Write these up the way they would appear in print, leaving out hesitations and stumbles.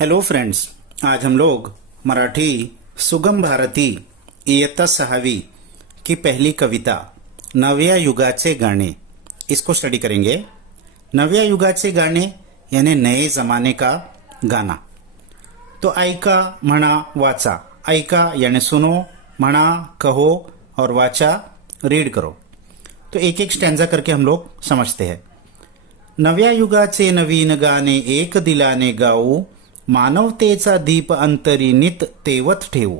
Hello friends, आज हम लोग मराठी सुगम भारती इयत्ता 6वी की पहली कविता नव्या युगाचे गाणे इसको स्टडी करेंगे। नव्या युगाचे गाणे यानी नए जमाने का गाना। तो ऐका, म्हणा, वाचा। ऐका यानी सुनो, म्हणा कहो और वाचा रीड करो। तो एक एक स्टैंजा करके हम लोग समझते हैं। नव्या युगाचे नवीन गाणे एक दिलाने गाऊ, मानवतेचा दीप अंतरी नित तेवत ठेवू।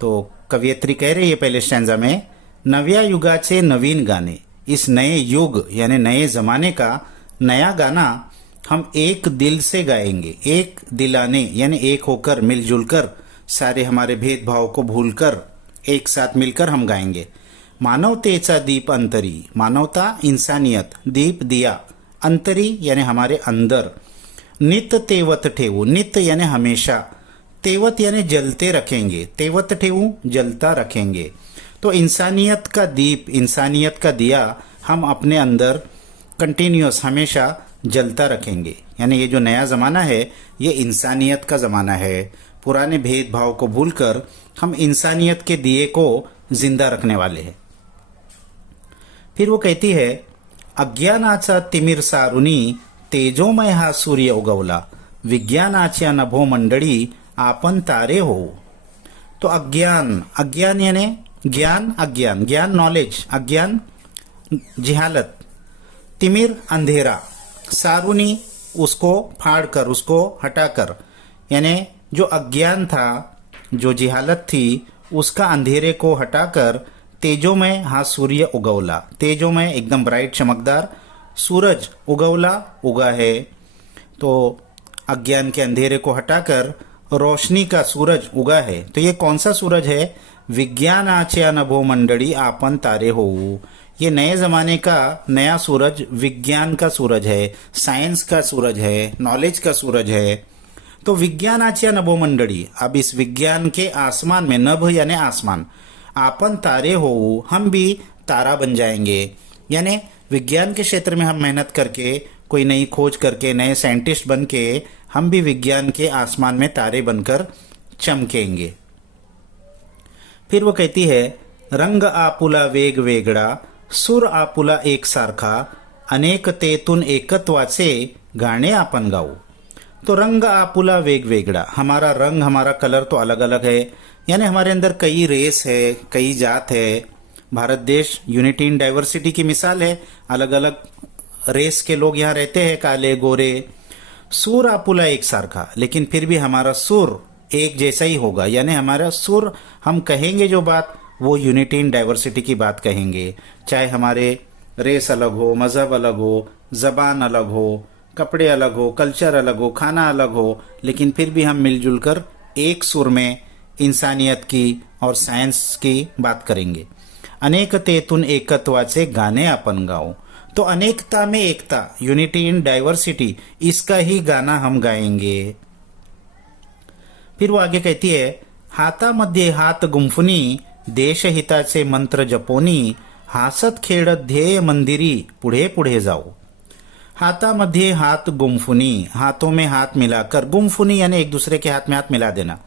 तो कवियत्री कह रही है पहले स्टैंजा में, नव्या युगाचे नवीन गाने, इस नए युग यानी नए जमाने का नया गाना हम एक दिल से गाएंगे। एक दिलाने यानी एक होकर, मिलजुल कर, सारे हमारे भेदभाव को भूलकर एक साथ मिलकर हम गाएंगे। मानवतेचा दीप अंतरी, मानवता इंसानियत, दीप दिया, अंतरी यानी हमारे अंदर, नित तेवत ठेवू, नित यानी हमेशा, तेवत यानी जलते रखेंगे, तेवत ठेवू जलता रखेंगे। तो इंसानियत का दीप, इंसानियत का दिया हम अपने अंदर कंटिन्यूअस हमेशा जलता रखेंगे। यानी ये जो नया ज़माना है ये इंसानियत का ज़माना है। पुराने भेदभाव को भूलकर हम इंसानियत के दिए को जिंदा रखने वाले हैं। फिर वो कहती है, अज्ञानाचा तिमिर सारुनी तेजोमय हा सूर्य उगवला, विज्ञानाच्या नभो मंडळी आपण तारे हो। तो अज्ञान, अज्ञान यानी ज्ञान, अज्ञान, ज्ञान नॉलेज, अज्ञान जिहालत, तिमिर अंधेरा, सारुनी उसको फाड़कर, उसको हटाकर, यानी जो अज्ञान था, जो जिहालत थी, उसका अंधेरे को हटाकर तेजोमय हा सूर्य उगवला। तेजोमय एकदम ब्राइट चमकदार, सूरज उगवला, उगा है। तो अज्ञान के अंधेरे को हटाकर रोशनी का सूरज उगा है। तो ये कौन सा सूरज है? विज्ञानाच्या नभो मंडळी आपण तारे हो। ये नए जमाने का नया सूरज विज्ञान का सूरज है, साइंस का सूरज है, नॉलेज का सूरज है। तो विज्ञानाच्या नभो मंडळी, अब इस विज्ञान के आसमान में, नभ यानी आसमान, आपन तारे हो, हम भी तारा बन जाएंगे। यानी विज्ञान के क्षेत्र में हम मेहनत करके, कोई नई खोज करके, नए साइंटिस्ट बन के हम भी विज्ञान के आसमान में तारे बनकर चमकेंगे। फिर वो कहती है, रंग आपुला वेग वेगळा, सूर आपुला एक सारखा, अनेकतेतून एकत्वाचे गाणे आपण गाऊ। तो रंग आपुला वेग वेगळा, हमारा रंग, हमारा कलर तो अलग अलग है। यानी हमारे अंदर कई रेस है, कई जात है। भारत देश यूनिटी इन डाइवर्सिटी की मिसाल है। अलग अलग रेस के लोग यहाँ रहते हैं, काले गोरे। सुर आपुला एक सारखा, लेकिन फिर भी हमारा सुर एक जैसा ही होगा। यानी हमारा सुर, हम कहेंगे जो बात, वो यूनिटी इन डाइवर्सिटी की बात कहेंगे। चाहे हमारे रेस अलग हो, मजहब अलग हो, जबान अलग हो, कपड़े अलग हो, कल्चर अलग हो, खाना अलग हो, लेकिन फिर भी हम मिलजुल कर एक सुर में इंसानियत की और साइंस की बात करेंगे। अनेकतेतून एकत्वाचे गाणे आपण गाऊ। तो अनेकता में एकता, यूनिटी इन डाइवर्सिटी, इसका ही गाना हम गाएंगे। फिर वो आगे कहती है, हातामध्ये हात गुंफुनी, देशहिताचे मंत्र जपोनी, हासत खेळत ध्येय मंदिरी पुढे पुढे जाऊ। हाथामध्ये हाथ गुम्फुनी, हाथों में हाथ मिलाकर, गुम्फुनी यानी एक दूसरे के हाथ में हाथ मिला देना।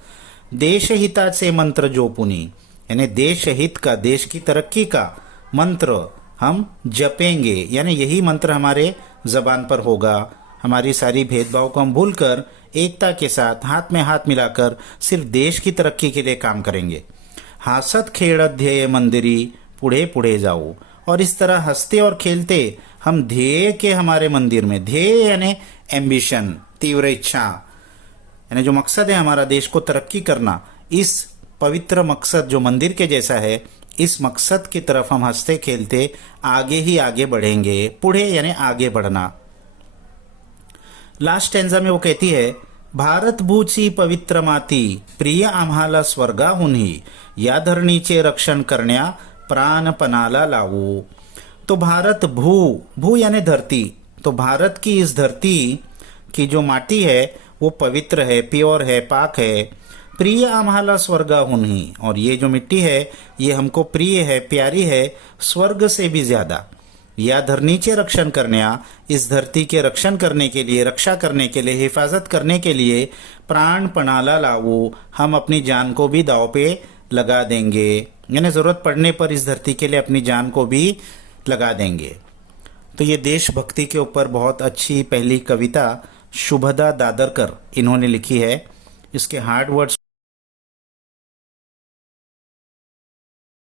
देशहिताचे मंत्र जोपुनी, यानी देश हित का, देश की तरक्की का मंत्र हम जपेंगे। यानी यही मंत्र हमारे जबान पर होगा। हमारी सारी भेदभाव को हम भूलकर एकता के साथ हाथ में हाथ मिलाकर सिर्फ देश की तरक्की के लिए काम करेंगे। हासत खेळत ध्येय मंदिरी पुढे पुढे जाऊ। और इस तरह हंसते और खेलते हम ध्येय के, हमारे मंदिर में, ध्येय यानी एम्बिशन, तीव्र इच्छा, यानी जो मकसद है हमारा देश को तरक्की करना, इस पवित्र मकसद जो मंदिर के जैसा है, इस मकसद की तरफ हम हंसते खेलते आगे ही आगे बढ़ेंगे। पुढे यानी आगे बढ़ना। लास्ट स्टैंजा में वो कहती है, भारत भूची पवित्र माती, प्रिय आम्हाला स्वर्गाहुनी, या धरणीचे रक्षण करण्या प्राणपणाला लावू। तो भारत भू, भू यानी धरती, तो भारत की इस धरती की जो माटी है वो पवित्र है, प्योर है, पाक है। प्रिय आम्हाला स्वर्गाहुनी, और ये जो मिट्टी है ये हमको प्रिय है, प्यारी है, स्वर्ग से भी ज्यादा। या धरणीचे रक्षण करण्या, इस धरती के रक्षण करने के लिए, रक्षा करने के लिए, हिफाजत करने के लिए प्राण पणाला लावू, हम अपनी जान को भी दांव पे लगा देंगे, यानी ज़रूरत पड़ने पर इस धरती के लिए अपनी जान को भी लगा देंगे। तो ये देशभक्ति के ऊपर बहुत अच्छी पहली कविता शुभदा दादरकर इन्होंने लिखी है। इसके हार्ड वर्ड्स